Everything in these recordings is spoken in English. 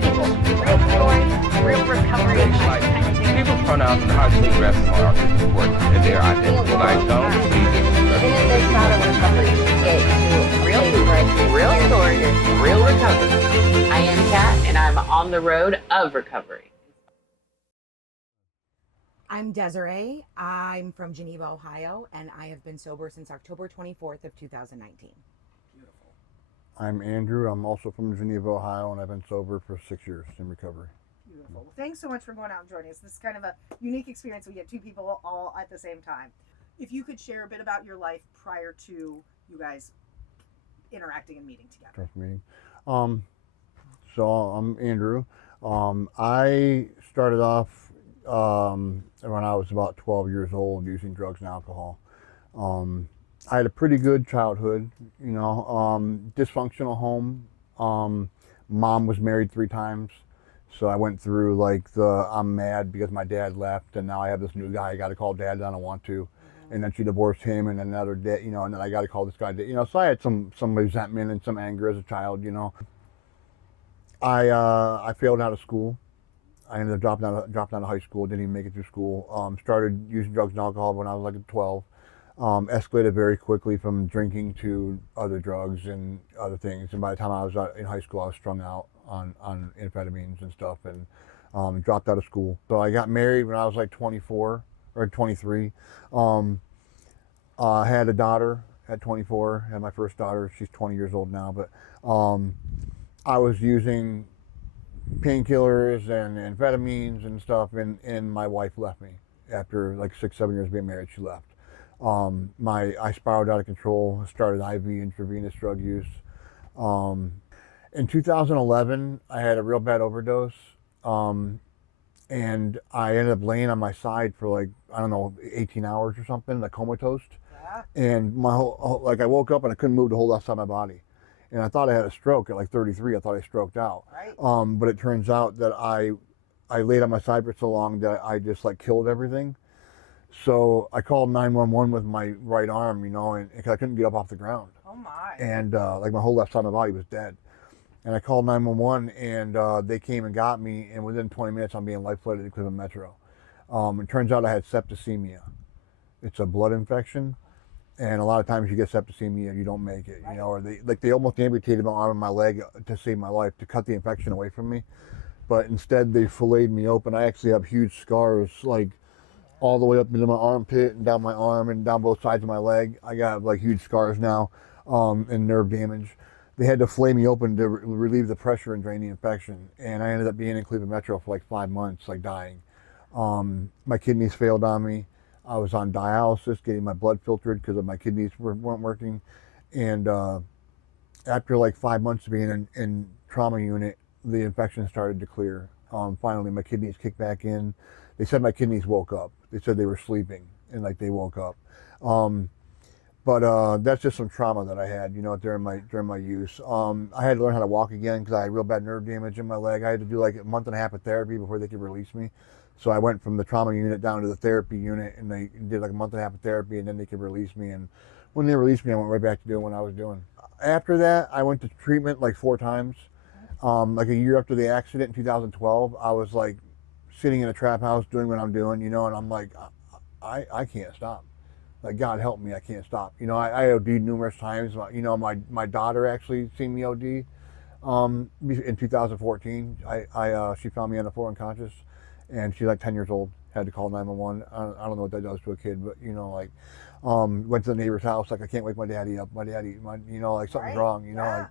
people, real stories, real recovery advice. People's pronouns and how to address them are important in their identity. When I don't see this, Even in this route of recovery, get to real people, real stories, real recovery. I am Kat, and I'm on the road of recovery. I'm Desiree. I'm from Geneva, Ohio, and I have been sober since October 24th of 2019. I'm Andrew. I'm also from Geneva, Ohio, and I've been sober for 6 years in recovery. Beautiful. Well, thanks so much for going out and joining us. This is kind of a unique experience. We get two people all at the same time. If you could share a bit about your life prior to you guys interacting and meeting together. First meeting. So I'm Andrew. I started off when I was about 12 years old using drugs and alcohol. I had a pretty good childhood, dysfunctional home. Mom was married 3 times. So I went through like I'm mad because my dad left and now I have this new guy I got to call dad and I don't want to. And then she divorced him and another day, and then I got to call this guy, so I had some resentment and some anger as a child, I failed out of school. I ended up dropping out of high school, didn't even make it through school. Started using drugs and alcohol when I was like 12. Escalated very quickly from drinking to other drugs and other things. And by the time I was in high school, I was strung out on amphetamines and stuff and dropped out of school. So I got married when I was like 24 or 23. I had a daughter at 24, had my first daughter. She's 20 years old now, but I was using painkillers and amphetamines and stuff, and my wife left me. After like 6-7 years being married, she left. I spiraled out of control, started IV intravenous drug use. In 2011, I had a real bad overdose, and I ended up laying on my side for 18 hours or something, like comatose. Yeah. And my I woke up and I couldn't move the whole left side of my body. And I thought I had a stroke at like 33. I thought I stroked out. Right. But it turns out that I laid on my side for so long that I just killed everything. So I called 911 with my right arm, and I couldn't get up off the ground. Oh my. And my whole left side of my body was dead. And I called 911 and they came and got me, and within 20 minutes I'm being life flighted to Cleveland Metro. It turns out I had septicemia. It's a blood infection, and a lot of times you get septicemia, you don't make it, or they almost amputated my arm and my leg to save my life, to cut the infection away from me. But instead they filleted me open. I actually have huge scars, all the way up into my armpit and down my arm and down both sides of my leg. I got huge scars now, and nerve damage. They had to fillet me open to relieve the pressure and drain the infection. And I ended up being in Cleveland Metro for 5 months, dying. My kidneys failed on me. I was on dialysis, getting my blood filtered because my kidneys weren't working. And after 5 months of being in trauma unit, the infection started to clear. Finally, my kidneys kicked back in. They said my kidneys woke up. They said they were sleeping and they woke up. But that's just some trauma that I had, during my use. I had to learn how to walk again because I had real bad nerve damage in my leg. I had to do a month and a half of therapy before they could release me. So I went from the trauma unit down to the therapy unit, and they did a month and a half of therapy, and then they could release me. And when they released me, I went right back to doing what I was doing. After that, I went to treatment 4 times. A year after the accident in 2012, I was sitting in a trap house doing what I'm doing, and I'm I can't stop. God help me, I can't stop. I OD'd numerous times. My daughter actually seen me OD in 2014. She found me on the floor unconscious, and she's 10 years old. Had to call 911. I don't know what that does to a kid, but went to the neighbor's house. I can't wake my daddy up. My daddy, something's Right. wrong. Yeah.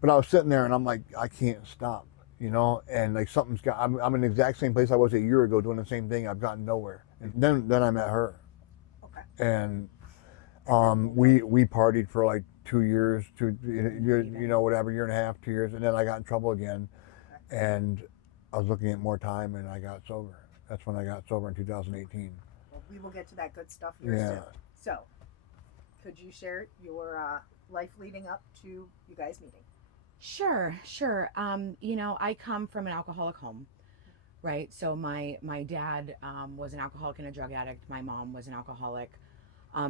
But I was sitting there and I'm I can't stop. And something's got. I'm in the exact same place I was a year ago doing the same thing. I've gotten nowhere. And then I met her. Okay. And we partied for 2 years, whatever, year and a half, 2 years, and then I got in trouble again, and I was looking at more time, and I got sober. That's when I got sober in 2018. Well, we will get to that good stuff here soon. So, could you share your life leading up to you guys meeting? Sure. I come from an alcoholic home, right? So my dad was an alcoholic and a drug addict. My mom was an alcoholic.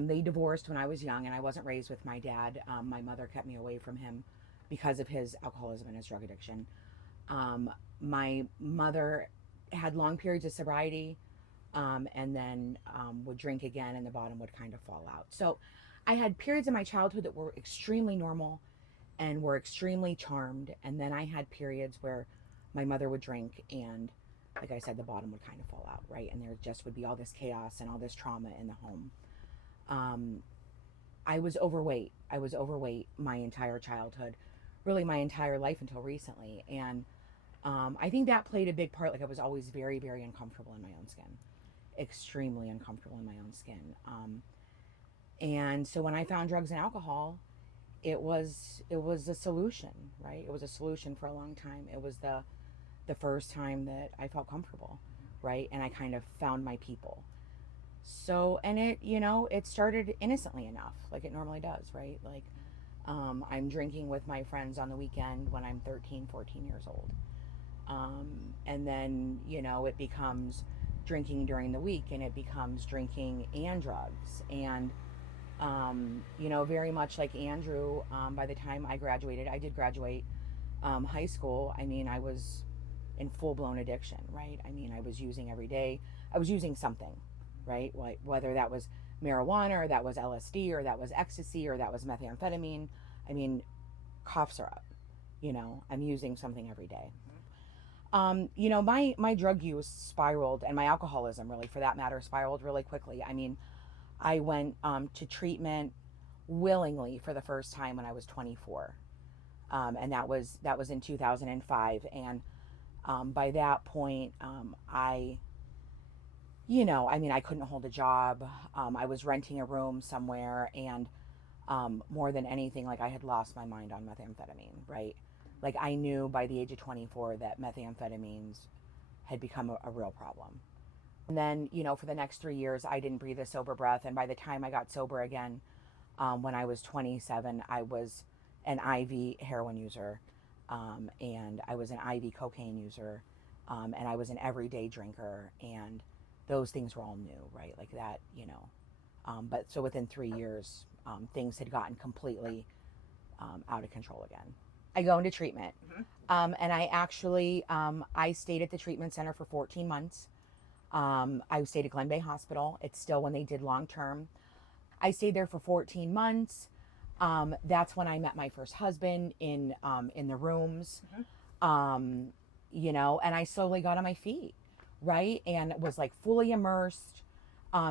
They divorced when I was young, and I wasn't raised with my dad. My mother kept me away from him because of his alcoholism and his drug addiction. My mother had long periods of sobriety, and then would drink again, and the bottom would kind of fall out. So I had periods in my childhood that were extremely normal and were extremely charmed. And then I had periods where my mother would drink and, like I said, the bottom would kind of fall out, right? And there just would be all this chaos and all this trauma in the home. I was overweight. I was overweight my entire childhood, really my entire life until recently. And I think that played a big part. Like, I was always very, very uncomfortable in my own skin, extremely uncomfortable in my own skin. And so when I found drugs and alcohol, it was a solution, right? It was a solution for a long time. It was the first time that I felt comfortable, right? And I kind of found my people. So, and it, it started innocently enough, like it normally does, right? Like, I'm drinking with my friends on the weekend when I'm 13, 14 years old. And then, it becomes drinking during the week, and it becomes drinking and drugs. And, very much like Andrew, by the time I graduated, I did graduate high school. I mean, I was in full-blown addiction, right? I mean, I was using every day. I was using something, right? Like, whether that was marijuana, or that was LSD, or that was ecstasy, or that was methamphetamine. I mean, cough syrup, I'm using something every day. My drug use spiraled, and my alcoholism, really, for that matter, spiraled really quickly. I mean, I went to treatment willingly for the first time when I was 24. And that was in 2005. And by that point, I couldn't hold a job. I was renting a room somewhere, and more than anything, like, I had lost my mind on methamphetamine, right? Like, I knew by the age of 24 that methamphetamines had become a real problem. And then, for the next 3 years, I didn't breathe a sober breath. And by the time I got sober again, when I was 27, I was an IV heroin user, and I was an IV cocaine user, and I was an everyday drinker, and those things were all new, right? Like that, but so within 3 years, things had gotten completely out of control again. I go into treatment, and I actually, I stayed at the treatment center for 14 months. I stayed at Glen Bay Hospital. It's still when they did long-term. I stayed there for 14 months. That's when I met my first husband in the rooms, and I slowly got on my feet, right? And was like fully immersed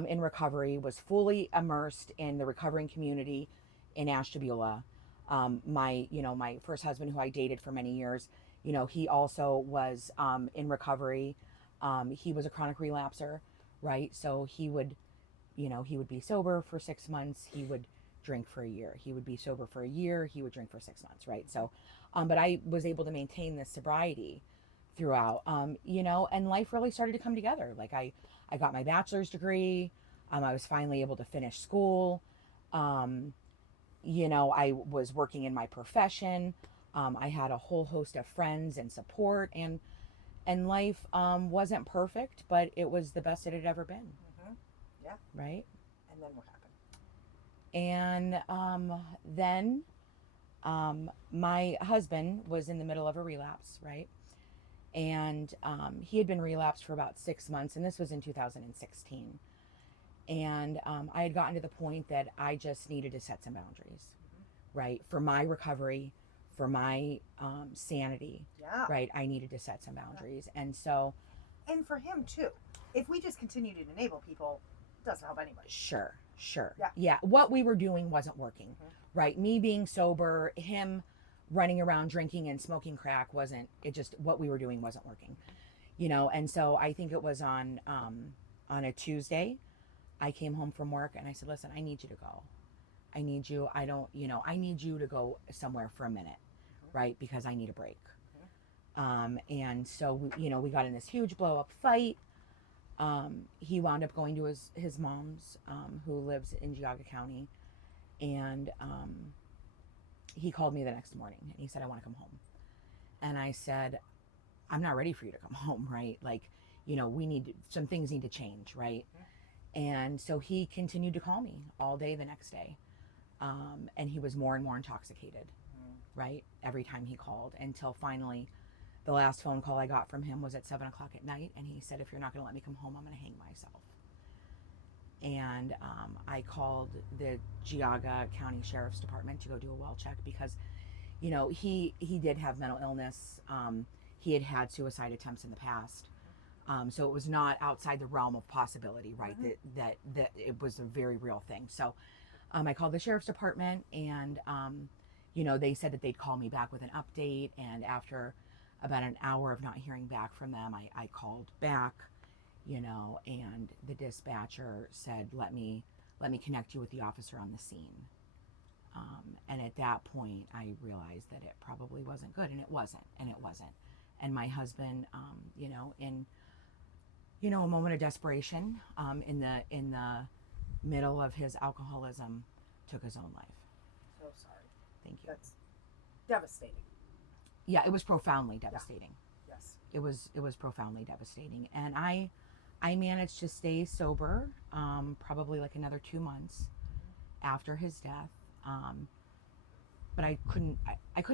in recovery, was fully immersed in the recovering community in Ashtabula. My first husband, who I dated for many years, he also was in recovery. He was a chronic relapser, right? So he would be sober for 6 months. He would drink for a year. He would be sober for a year. He would drink for 6 months, right? So, but I was able to maintain this sobriety throughout, and life really started to come together. Like, I got my bachelor's degree. I was finally able to finish school. I was working in my profession. I had a whole host of friends and support, and life wasn't perfect, but it was the best it had ever been. Yeah. Right? And then what happened? And then my husband was in the middle of a relapse, right? And he had been relapsed for about 6 months, and this was in 2016. And I had gotten to the point that I just needed to set some boundaries, right? For my recovery, for my sanity, right? I needed to set some boundaries. And so... And for him, too. If we just continue to enable people, it doesn't help anybody. Sure. Yeah. What we were doing wasn't working, right? Me being sober, him running around drinking and smoking crack what we were doing wasn't working, And so I think it was on a Tuesday, I came home from work and I said, listen, I need you to go. I need you. I need you to go somewhere for a minute, right? Because I need a break. And so, we got in this huge blow up fight. He wound up going to his mom's, who lives in Geauga County. And he called me the next morning and he said, I want to come home. And I said, I'm not ready for you to come home, right? Like, some things need to change, right? And so he continued to call me all day the next day. And he was more and more intoxicated, right? Every time he called, until finally the last phone call I got from him was at 7:00 at night. And he said, if you're not going to let me come home, I'm going to hang myself. And I called the Geauga County Sheriff's Department to go do a well check because, you know, he did have mental illness. He had had suicide attempts in the past. So it was not outside the realm of possibility, right? That it was a very real thing. So I called the Sheriff's Department, and, you know, they said that they'd call me back with an update. And after about an hour of not hearing back from them, I called back, you know, and the dispatcher said, let me connect you with the officer on the scene. And at that point, I realized that it probably wasn't good, and it wasn't. And my husband, you know, in a moment of desperation, in the middle of his alcoholism, took his own life. So sorry. Thank you. That's devastating. Yeah, it was profoundly devastating. Yeah. Yes. It was profoundly devastating, and I managed to stay sober, probably like another 2 months after his death. But I couldn't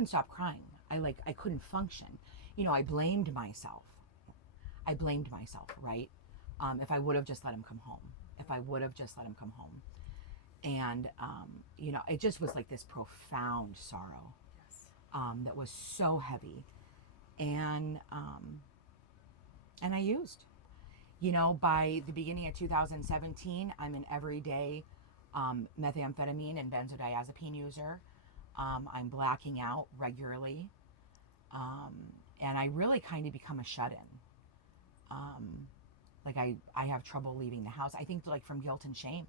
stop crying. I couldn't function. You know, I blamed myself, right? If I would have just let him come home. And, you know, it just was like this profound sorrow, Yes. that was so heavy. And I used, you know, by the beginning of 2017, I'm an everyday, methamphetamine and benzodiazepine user. I'm blacking out regularly. And I really kind of become a shut-in. Like I have trouble leaving the house. I think like from guilt and shame,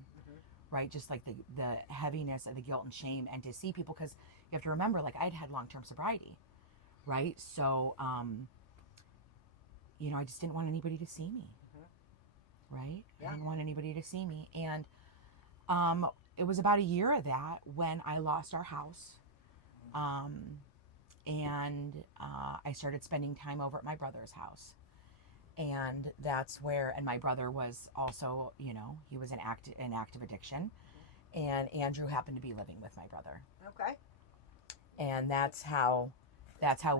right? Just like the heaviness of the guilt and shame, and to see people, because you have to remember, like I'd had long-term sobriety, right? So, you know, I just didn't want anybody to see me, right? Yeah. I didn't want anybody to see me. And it was about a year of that when I lost our house. And I started spending time over at my brother's house. And that's where, and my brother was also, you know, he was in active addiction. And Andrew happened to be living with my brother. Okay. And that's how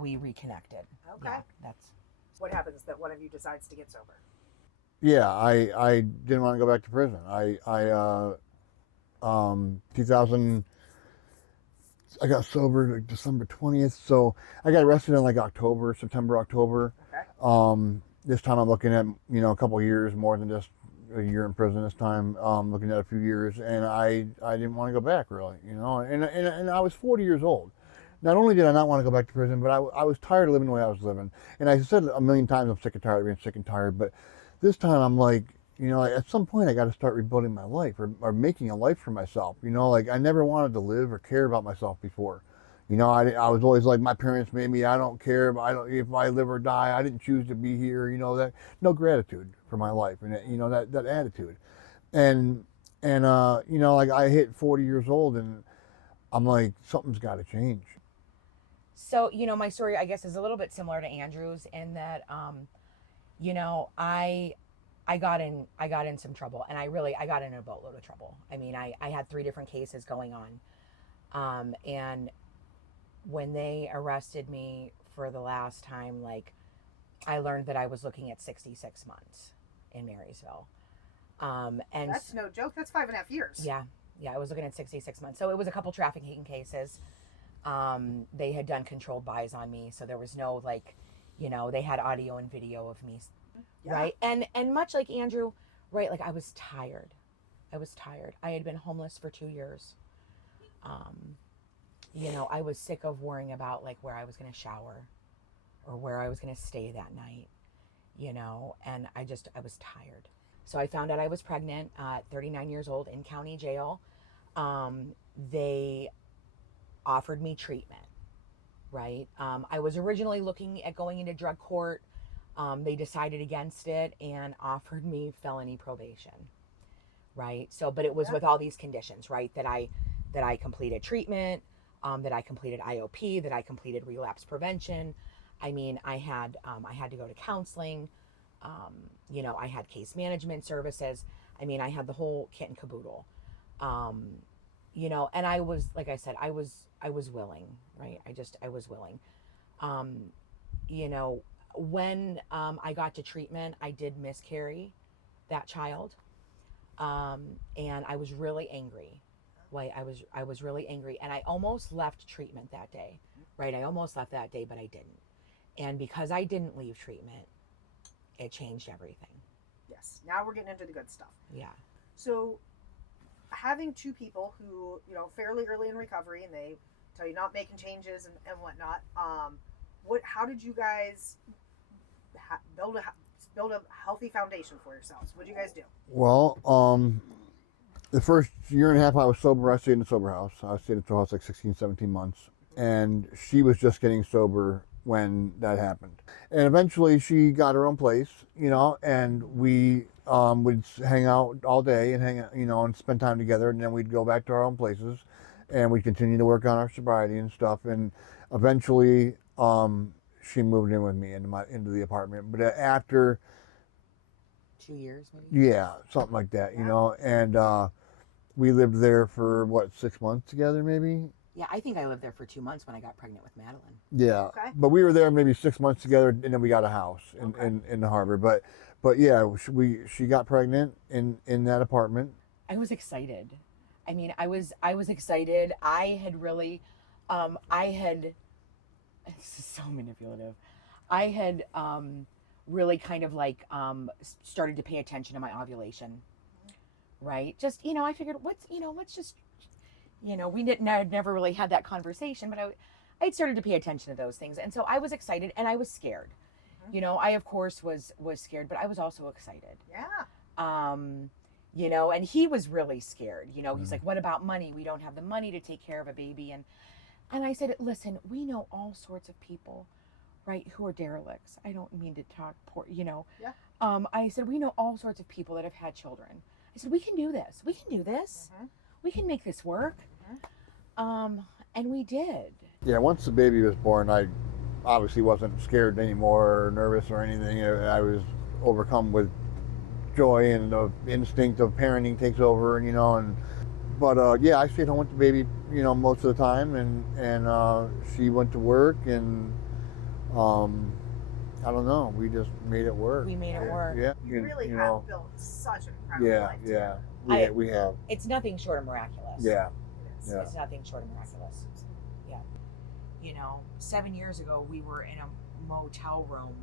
we reconnected. Okay. Yeah, that's What happens that one of you decides to get sober? Yeah, I didn't want to go back to prison. 2000, I got sober like December 20th. So I got arrested in like September, October. Okay. This time I'm looking at, you know, a couple of years, more than just a year in prison this time, looking at a few years, and I didn't want to go back really, you know, and I was 40 years old. Not only did I not want to go back to prison, but I was tired of living the way I was living. And I said a million times, I'm sick and tired of being sick and tired, but this time I'm like, you know, at some point I got to start rebuilding my life, or making a life for myself. You know, like I never wanted to live or care about myself before. You know, I was always like, my parents made me, I don't care, but if I live or die, I didn't choose to be here. You know, that no gratitude for my life, and you know, that attitude. And you know, like I hit 40 years old, and I'm like, something's got to change. So, you know, my story, I guess, is a little bit similar to Andrew's in that, you know, I got in some trouble, and I got in a boatload of trouble. I mean, I had 3 different cases going on. And when they arrested me for the last time, like I learned that I was looking at 66 months in Marysville. And That's no joke. That's 5.5 years. yeah, I was looking at 66 months. So it was a couple trafficking cases. They had done controlled buys on me. So there was no, like, you know, they had audio and video of me. Yeah. Right. And much like Andrew, right. Like I was tired. I had been homeless for 2 years. You know, I was sick of worrying about like where I was going to shower or where I was going to stay that night, you know, and I was tired. So I found out I was pregnant at 39 years old in county jail. They offered me treatment, right? I was originally looking at going into drug court. They decided against it and offered me felony probation, right? So, but it was with all these conditions, right? That I completed treatment, that I completed IOP, that I completed relapse prevention. I mean, I had to go to counseling. You know, I had case management services. I mean, I had the whole kit and caboodle. you know, and I was, like I said, I was willing, right? I was willing. You know, when I got to treatment, I did miscarry that child. And I was really angry. Like I was really angry, and I almost left treatment that day, right? I almost left that day, but I didn't. And because I didn't leave treatment, it changed everything. Yes. Now we're getting into the good stuff. Yeah. So having two people who, you know, fairly early in recovery, and they tell you not making changes and whatnot, how did you guys build a healthy foundation for yourselves? What did you guys do? Well, the first year and a half I was sober, I stayed in the sober house. I stayed in the sober house like 16, 17 months. And she was just getting sober when that happened. And eventually she got her own place, you know, and we would hang out all day and hang out, you know, and spend time together. And then we'd go back to our own places and we'd continue to work on our sobriety and stuff. And eventually she moved in with me into the apartment. But after 2 years, maybe? yeah, something like that, you know, and we lived there for what, 6 months together, maybe? Yeah, I think I lived there for 2 months when I got pregnant with Madeline. Yeah, Okay. but we were there maybe 6 months together, and then we got a house in the harbor. But yeah, she got pregnant in that apartment. I was excited. I mean, I was excited. I had really, this is so manipulative. I had really kind of like started to pay attention to my ovulation, right? Just, you know, I figured let's just, you know, I'd never really had that conversation, but I'd started to pay attention to those things. And so I was excited and I was scared. You know, I of course was scared, but I was also excited. Yeah. You know, and he was really scared. You know, he's like, what about money? We don't have the money to take care of a baby. And I said, listen, we know all sorts of people, right, who are derelicts. I don't mean to talk poor, you know. Yeah. I said, we know all sorts of people that have had children. I said, we can do this. We can do this. We can make this work. And we did. Yeah, once the baby was born, I obviously wasn't scared anymore or nervous or anything. I was overcome with joy, and the instinct of parenting takes over, and you know, but yeah, I stayed home with the baby, you know, most of the time, and she went to work, and I don't know, we just made it work. We made it work. Yeah, You really have know, built such an incredible life together. we have. It's nothing short of miraculous. Yeah. It is. Yeah. It's nothing short of miraculous. Yeah. You know, 7 years ago, we were in a motel room,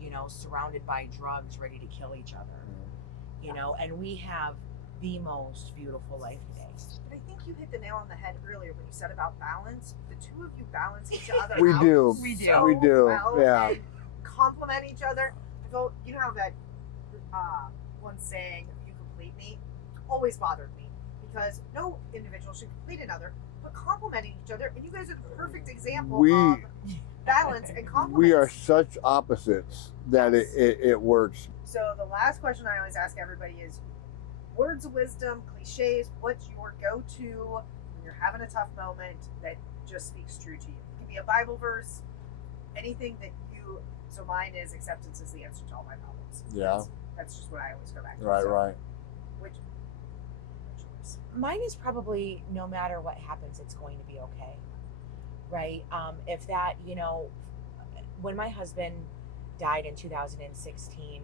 you know, surrounded by drugs, ready to kill each other, you know, and we have the most beautiful life today. But I think you hit the nail on the head earlier when you said about balance. The two of you balance each other We out do. We do. so We do. well Yeah. and complement each other. I go, you know how that one saying, you complete me, always bothered me, because no individual should complete another, but complementing each other, and you guys are the perfect example of balance and compliments. We are such opposites that it works. So the last question I always ask everybody is, words of wisdom, cliches, what's your go-to when you're having a tough moment that just speaks true to you? It can be a Bible verse, anything that you, so mine is acceptance is the answer to all my problems. Yeah. That's just what I always go back to. Right, So, right. Which yours? Mine is probably, no matter what happens, it's going to be okay. Right? If that, you know, when my husband died in 2016,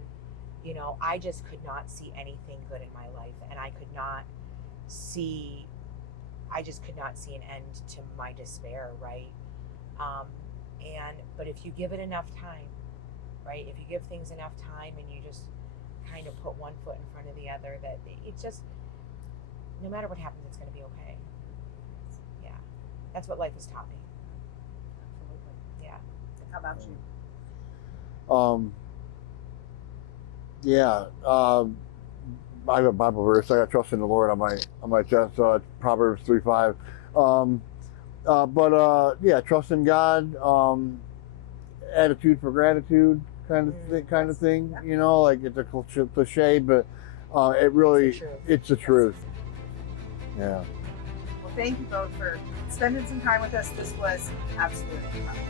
you know, I just could not see anything good in my life, and I just could not see an end to my despair, right? But if you give it enough time, right? If you give things enough time and you just kind of put one foot in front of the other, that it's just, no matter what happens, it's going to be okay. Yeah. That's what life has taught me. Absolutely. Yeah. How about you? Yeah, I have a Bible verse. I got trust in the Lord on my chest. Proverbs 3:5. Yeah, trust in God. Attitude for gratitude, kind of thing. Yeah. You know, like it's a cliche, but it really it's the truth. Yeah. Well, thank you both for spending some time with us. This was absolutely incredible.